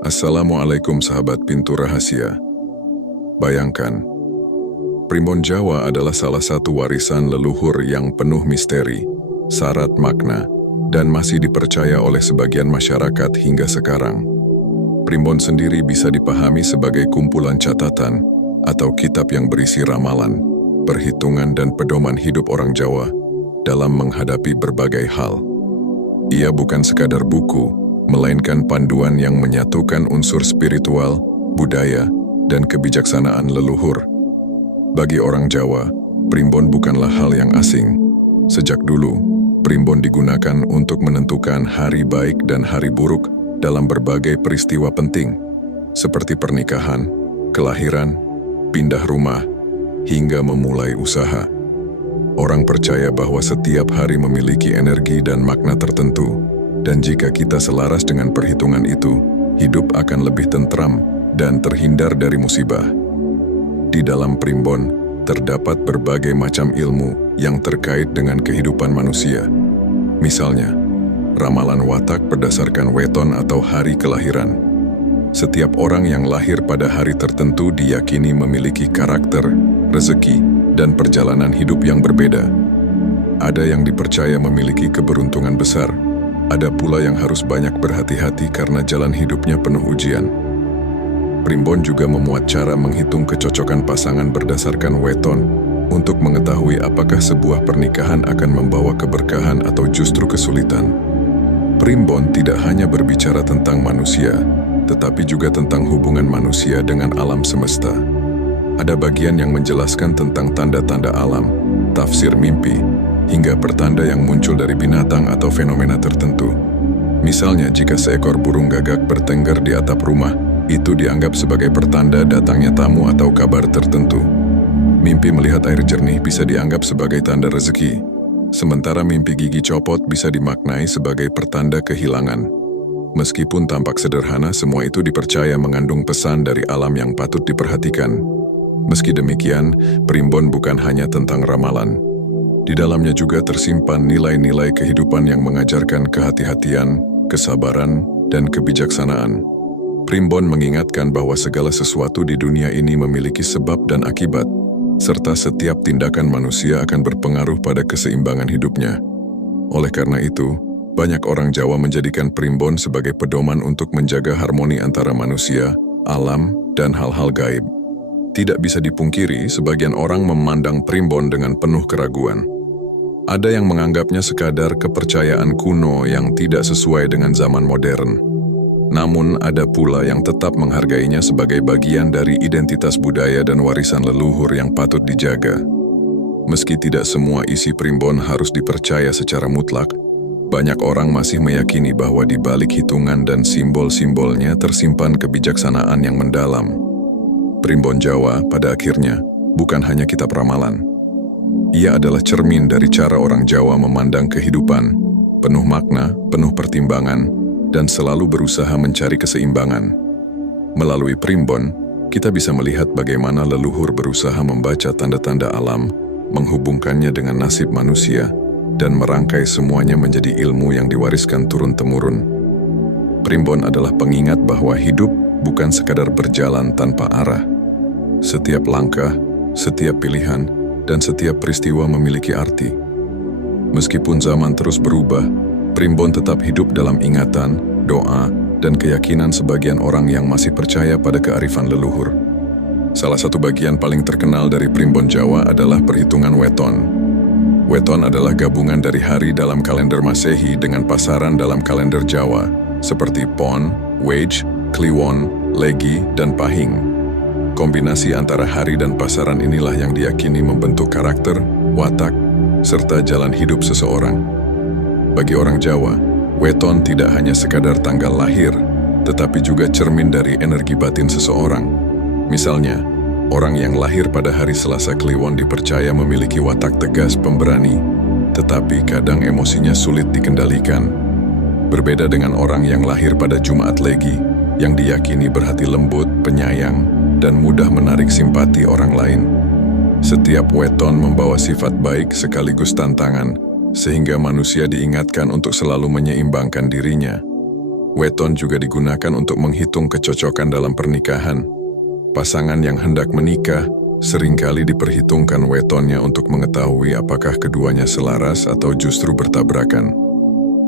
Assalamualaikum sahabat pintu rahasia. Bayangkan, Primbon Jawa adalah salah satu warisan leluhur yang penuh misteri, syarat makna, dan masih dipercaya oleh sebagian masyarakat hingga sekarang. Primbon sendiri bisa dipahami sebagai kumpulan catatan atau kitab yang berisi ramalan, perhitungan dan pedoman hidup orang Jawa dalam menghadapi berbagai hal. Ia bukan sekadar buku, melainkan panduan yang menyatukan unsur spiritual, budaya, dan kebijaksanaan leluhur. Bagi orang Jawa, primbon bukanlah hal yang asing. Sejak dulu, primbon digunakan untuk menentukan hari baik dan hari buruk dalam berbagai peristiwa penting, seperti pernikahan, kelahiran, pindah rumah, hingga memulai usaha. Orang percaya bahwa setiap hari memiliki energi dan makna tertentu, dan jika kita selaras dengan perhitungan itu, hidup akan lebih tentram dan terhindar dari musibah. Di dalam primbon, terdapat berbagai macam ilmu yang terkait dengan kehidupan manusia. Misalnya, ramalan watak berdasarkan weton atau hari kelahiran. Setiap orang yang lahir pada hari tertentu diyakini memiliki karakter, rezeki, dan perjalanan hidup yang berbeda. Ada yang dipercaya memiliki keberuntungan besar, ada pula yang harus banyak berhati-hati karena jalan hidupnya penuh ujian. Primbon juga memuat cara menghitung kecocokan pasangan berdasarkan weton untuk mengetahui apakah sebuah pernikahan akan membawa keberkahan atau justru kesulitan. Primbon tidak hanya berbicara tentang manusia, tetapi juga tentang hubungan manusia dengan alam semesta. Ada bagian yang menjelaskan tentang tanda-tanda alam, tafsir mimpi, hingga pertanda yang muncul dari binatang atau fenomena tertentu. Misalnya, jika seekor burung gagak bertengger di atap rumah, itu dianggap sebagai pertanda datangnya tamu atau kabar tertentu. Mimpi melihat air jernih bisa dianggap sebagai tanda rezeki, sementara mimpi gigi copot bisa dimaknai sebagai pertanda kehilangan. Meskipun tampak sederhana, semua itu dipercaya mengandung pesan dari alam yang patut diperhatikan. Meski demikian, primbon bukan hanya tentang ramalan. Di dalamnya juga tersimpan nilai-nilai kehidupan yang mengajarkan kehati-hatian, kesabaran, dan kebijaksanaan. Primbon mengingatkan bahwa segala sesuatu di dunia ini memiliki sebab dan akibat, serta setiap tindakan manusia akan berpengaruh pada keseimbangan hidupnya. Oleh karena itu, banyak orang Jawa menjadikan primbon sebagai pedoman untuk menjaga harmoni antara manusia, alam, dan hal-hal gaib. Tidak bisa dipungkiri, sebagian orang memandang primbon dengan penuh keraguan. Ada yang menganggapnya sekadar kepercayaan kuno yang tidak sesuai dengan zaman modern. Namun ada pula yang tetap menghargainya sebagai bagian dari identitas budaya dan warisan leluhur yang patut dijaga. Meski tidak semua isi primbon harus dipercaya secara mutlak, banyak orang masih meyakini bahwa di balik hitungan dan simbol-simbolnya tersimpan kebijaksanaan yang mendalam. Primbon Jawa pada akhirnya bukan hanya kitab ramalan. Ia adalah cermin dari cara orang Jawa memandang kehidupan, penuh makna, penuh pertimbangan, dan selalu berusaha mencari keseimbangan. Melalui primbon, kita bisa melihat bagaimana leluhur berusaha membaca tanda-tanda alam, menghubungkannya dengan nasib manusia, dan merangkai semuanya menjadi ilmu yang diwariskan turun-temurun. Primbon adalah pengingat bahwa hidup bukan sekadar berjalan tanpa arah. Setiap langkah, setiap pilihan, dan setiap peristiwa memiliki arti. Meskipun zaman terus berubah, primbon tetap hidup dalam ingatan, doa, dan keyakinan sebagian orang yang masih percaya pada kearifan leluhur. Salah satu bagian paling terkenal dari primbon Jawa adalah perhitungan weton. Weton adalah gabungan dari hari dalam kalender Masehi dengan pasaran dalam kalender Jawa, seperti Pon, Wej, Kliwon, Legi, dan Pahing. Kombinasi antara hari dan pasaran inilah yang diyakini membentuk karakter, watak, serta jalan hidup seseorang. Bagi orang Jawa, weton tidak hanya sekadar tanggal lahir, tetapi juga cermin dari energi batin seseorang. Misalnya, orang yang lahir pada hari Selasa Kliwon dipercaya memiliki watak tegas pemberani, tetapi kadang emosinya sulit dikendalikan. Berbeda dengan orang yang lahir pada Jumat Legi, yang diyakini berhati lembut, penyayang, dan mudah menarik simpati orang lain. Setiap weton membawa sifat baik sekaligus tantangan, sehingga manusia diingatkan untuk selalu menyeimbangkan dirinya. weton juga digunakan untuk menghitung kecocokan dalam pernikahan. Pasangan yang hendak menikah seringkali diperhitungkan wetonnya untuk mengetahui apakah keduanya selaras atau justru bertabrakan.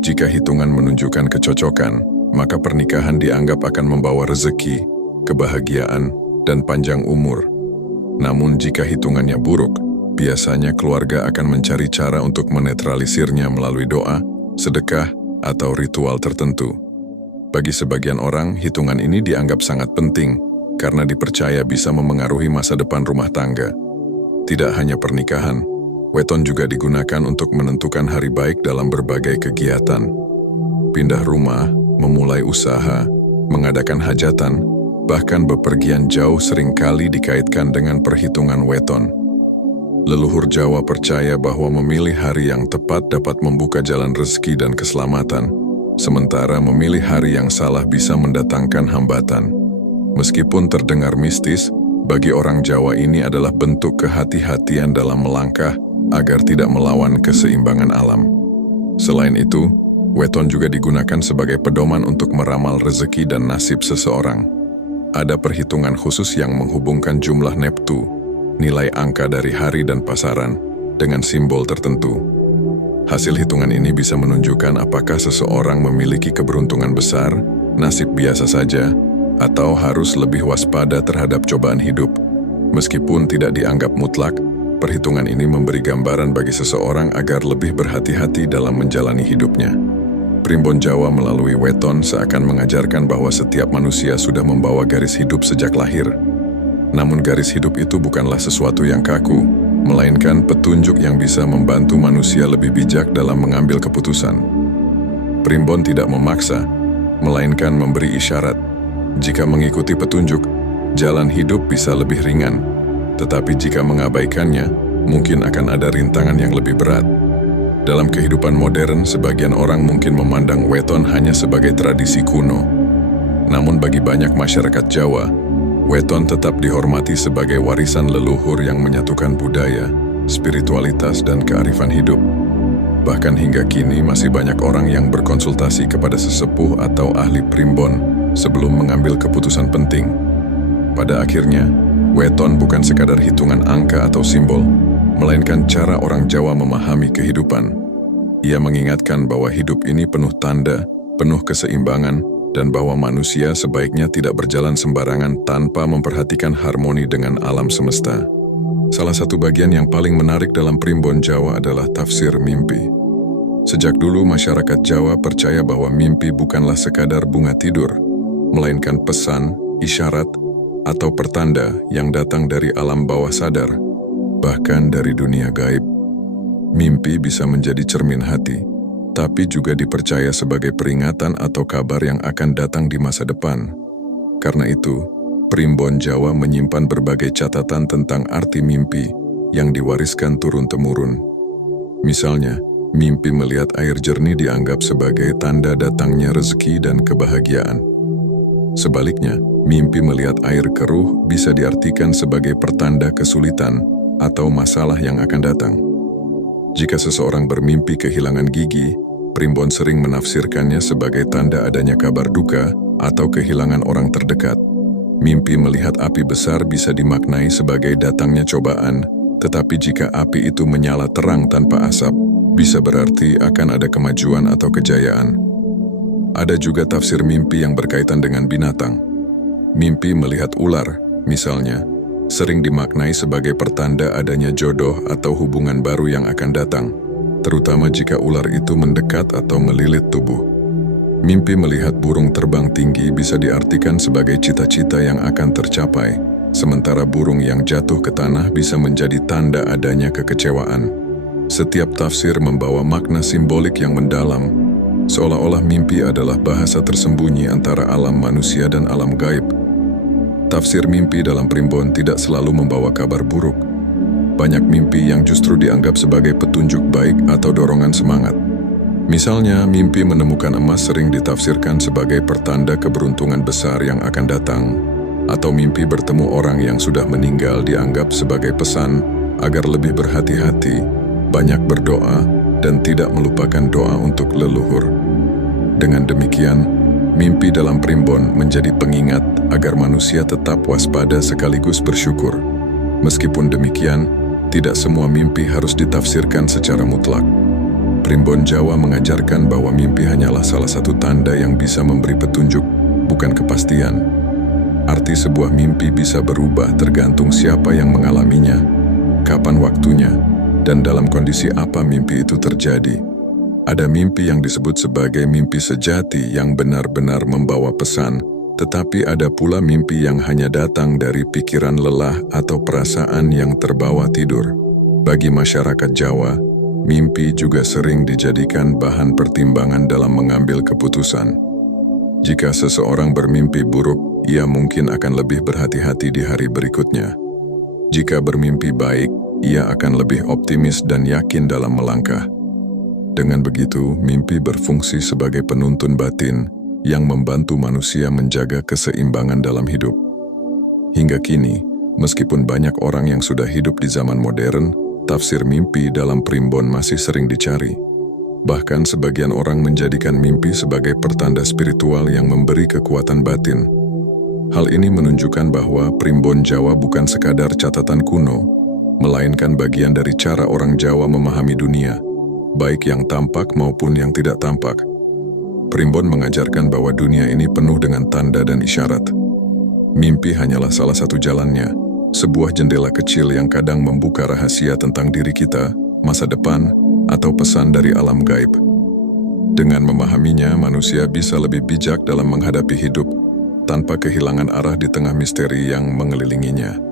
Jika hitungan menunjukkan kecocokan, maka pernikahan dianggap akan membawa rezeki, kebahagiaan, dan panjang umur. Namun jika hitungannya buruk, biasanya keluarga akan mencari cara untuk menetralisirnya melalui doa, sedekah, atau ritual tertentu. Bagi sebagian orang, hitungan ini dianggap sangat penting karena dipercaya bisa memengaruhi masa depan rumah tangga. Tidak hanya pernikahan, weton juga digunakan untuk menentukan hari baik dalam berbagai kegiatan. Pindah rumah, memulai usaha, mengadakan hajatan, bahkan bepergian jauh seringkali dikaitkan dengan perhitungan weton. Leluhur Jawa percaya bahwa memilih hari yang tepat dapat membuka jalan rezeki dan keselamatan, sementara memilih hari yang salah bisa mendatangkan hambatan. Meskipun terdengar mistis, bagi orang Jawa ini adalah bentuk kehati-hatian dalam melangkah agar tidak melawan keseimbangan alam. Selain itu, weton juga digunakan sebagai pedoman untuk meramal rezeki dan nasib seseorang. Ada perhitungan khusus yang menghubungkan jumlah neptu, nilai angka dari hari dan pasaran, dengan simbol tertentu. Hasil hitungan ini bisa menunjukkan apakah seseorang memiliki keberuntungan besar, nasib biasa saja, atau harus lebih waspada terhadap cobaan hidup. Meskipun tidak dianggap mutlak, perhitungan ini memberi gambaran bagi seseorang agar lebih berhati-hati dalam menjalani hidupnya. Primbon Jawa melalui weton seakan mengajarkan bahwa setiap manusia sudah membawa garis hidup sejak lahir. Namun garis hidup itu bukanlah sesuatu yang kaku, melainkan petunjuk yang bisa membantu manusia lebih bijak dalam mengambil keputusan. Primbon tidak memaksa, melainkan memberi isyarat. Jika mengikuti petunjuk, jalan hidup bisa lebih ringan. Tetapi jika mengabaikannya, mungkin akan ada rintangan yang lebih berat. Dalam kehidupan modern, sebagian orang mungkin memandang weton hanya sebagai tradisi kuno. Namun bagi banyak masyarakat Jawa, weton tetap dihormati sebagai warisan leluhur yang menyatukan budaya, spiritualitas, dan kearifan hidup. Bahkan hingga kini masih banyak orang yang berkonsultasi kepada sesepuh atau ahli primbon sebelum mengambil keputusan penting. Pada akhirnya, weton bukan sekadar hitungan angka atau simbol, melainkan cara orang Jawa memahami kehidupan. Ia mengingatkan bahwa hidup ini penuh tanda, penuh keseimbangan, dan bahwa manusia sebaiknya tidak berjalan sembarangan tanpa memperhatikan harmoni dengan alam semesta. Salah satu bagian yang paling menarik dalam primbon Jawa adalah tafsir mimpi. Sejak dulu masyarakat Jawa percaya bahwa mimpi bukanlah sekadar bunga tidur, melainkan pesan, isyarat, atau pertanda yang datang dari alam bawah sadar, bahkan dari dunia gaib. Mimpi bisa menjadi cermin hati, tapi juga dipercaya sebagai peringatan atau kabar yang akan datang di masa depan. Karena itu, primbon Jawa menyimpan berbagai catatan tentang arti mimpi yang diwariskan turun-temurun. Misalnya, mimpi melihat air jernih dianggap sebagai tanda datangnya rezeki dan kebahagiaan. Sebaliknya, mimpi melihat air keruh bisa diartikan sebagai pertanda kesulitan atau masalah yang akan datang. Jika seseorang bermimpi kehilangan gigi, primbon sering menafsirkannya sebagai tanda adanya kabar duka atau kehilangan orang terdekat. Mimpi melihat api besar bisa dimaknai sebagai datangnya cobaan, tetapi jika api itu menyala terang tanpa asap, bisa berarti akan ada kemajuan atau kejayaan. Ada juga tafsir mimpi yang berkaitan dengan binatang. Mimpi melihat ular, misalnya, sering dimaknai sebagai pertanda adanya jodoh atau hubungan baru yang akan datang, terutama jika ular itu mendekat atau melilit tubuh. Mimpi melihat burung terbang tinggi bisa diartikan sebagai cita-cita yang akan tercapai, sementara burung yang jatuh ke tanah bisa menjadi tanda adanya kekecewaan. Setiap tafsir membawa makna simbolik yang mendalam, seolah-olah mimpi adalah bahasa tersembunyi antara alam manusia dan alam gaib. Tafsir mimpi dalam primbon tidak selalu membawa kabar buruk. Banyak mimpi yang justru dianggap sebagai petunjuk baik atau dorongan semangat. Misalnya, mimpi menemukan emas sering ditafsirkan sebagai pertanda keberuntungan besar yang akan datang, atau mimpi bertemu orang yang sudah meninggal dianggap sebagai pesan agar lebih berhati-hati, banyak berdoa, dan tidak melupakan doa untuk leluhur. Dengan demikian, Mimpi dalam primbon menjadi pengingat agar manusia tetap waspada sekaligus bersyukur. Meskipun demikian, tidak semua mimpi harus ditafsirkan secara mutlak. Primbon Jawa mengajarkan bahwa mimpi hanyalah salah satu tanda yang bisa memberi petunjuk, bukan kepastian. Arti sebuah mimpi bisa berubah tergantung siapa yang mengalaminya, kapan waktunya, dan dalam kondisi apa mimpi itu terjadi. Ada mimpi yang disebut sebagai mimpi sejati yang benar-benar membawa pesan, tetapi ada pula mimpi yang hanya datang dari pikiran lelah atau perasaan yang terbawa tidur. Bagi masyarakat Jawa, mimpi juga sering dijadikan bahan pertimbangan dalam mengambil keputusan. Jika seseorang bermimpi buruk, ia mungkin akan lebih berhati-hati di hari berikutnya. Jika bermimpi baik, ia akan lebih optimis dan yakin dalam melangkah. Dengan begitu, mimpi berfungsi sebagai penuntun batin yang membantu manusia menjaga keseimbangan dalam hidup. Hingga kini, meskipun banyak orang yang sudah hidup di zaman modern, tafsir mimpi dalam primbon masih sering dicari. Bahkan sebagian orang menjadikan mimpi sebagai pertanda spiritual yang memberi kekuatan batin. Hal ini menunjukkan bahwa primbon Jawa bukan sekadar catatan kuno, melainkan bagian dari cara orang Jawa memahami dunia, baik yang tampak maupun yang tidak tampak. Primbon mengajarkan bahwa dunia ini penuh dengan tanda dan isyarat. Mimpi hanyalah salah satu jalannya, sebuah jendela kecil yang kadang membuka rahasia tentang diri kita, masa depan, atau pesan dari alam gaib. Dengan memahaminya, manusia bisa lebih bijak dalam menghadapi hidup, tanpa kehilangan arah di tengah misteri yang mengelilinginya.